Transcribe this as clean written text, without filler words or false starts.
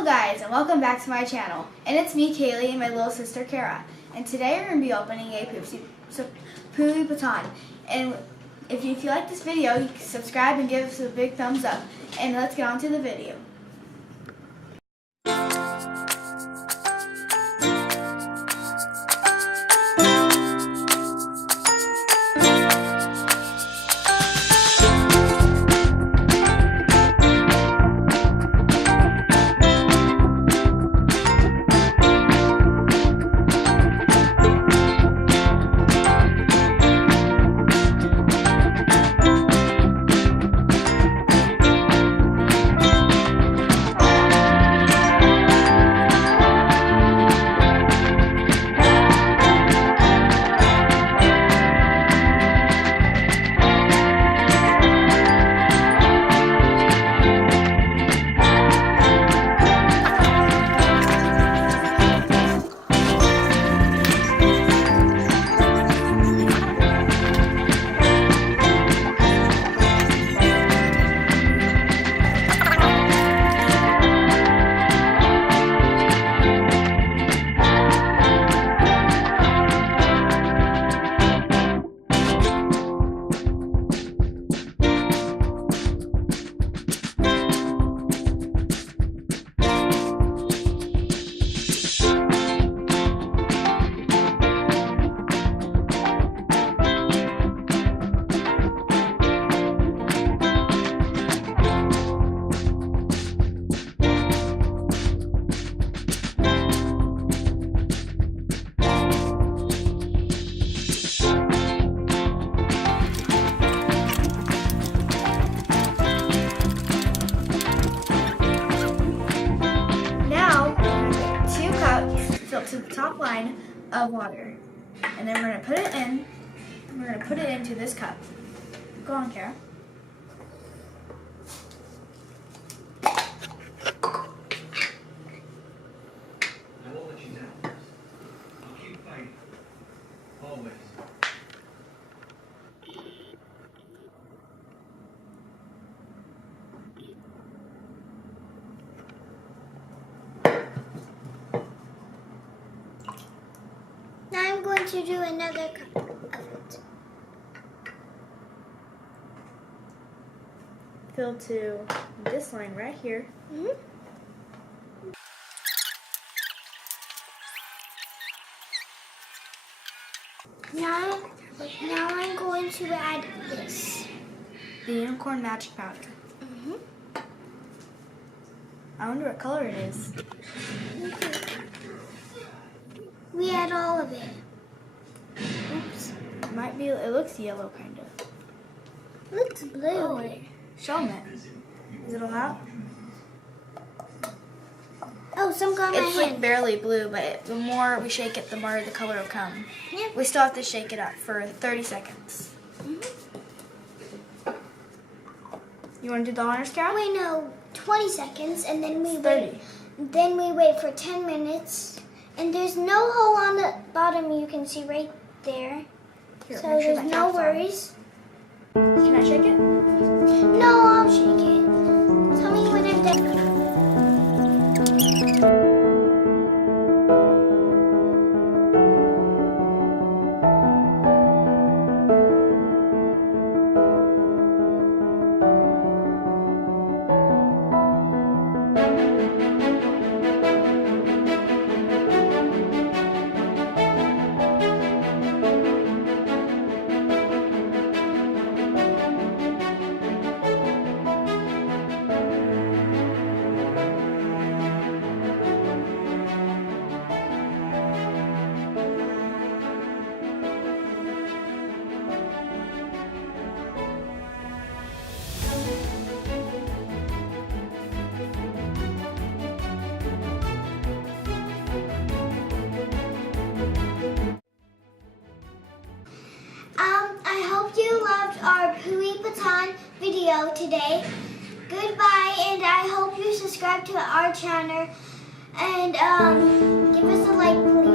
Hello guys, and welcome back to my channel. And it's me, Kaylee, and my little sister, Kara. And today we're going to be opening a POOEY PUITTON. And if you like this video, you can subscribe and give us a big thumbs up. And let's get on to the video. To the top line of water, and then we're going to put it in. We're going to put it into this cup. Go on, Kara. I won't let you down. I'll keep fighting. Always. Now I'm going to do another cup of it. Fill to this line right here. Now I'm going to add this. The unicorn magic powder. I wonder what color it is. We add all of it. Oops. It might be, it looks yellow kind of. It looks blue. Oh wait, show them it. Is it allowed? Oh, some got my It's hand. like barely blue, but the more we shake it, the more the color will come. Yep. We still have to shake it up for 30 seconds. You want to do the honors, Carol? Wait, no, 20 seconds, and then we 30. wait. Then we wait for 10 minutes. And there's no hole on the bottom, you can see right there. Here, So make sure there's that no cap's on. worries. Can I shake it? No, I'll shake it. Tell me when I'm done. I hope you loved our POOEY PUITTON video today. Goodbye, and I hope you subscribe to our channel and give us a like, please.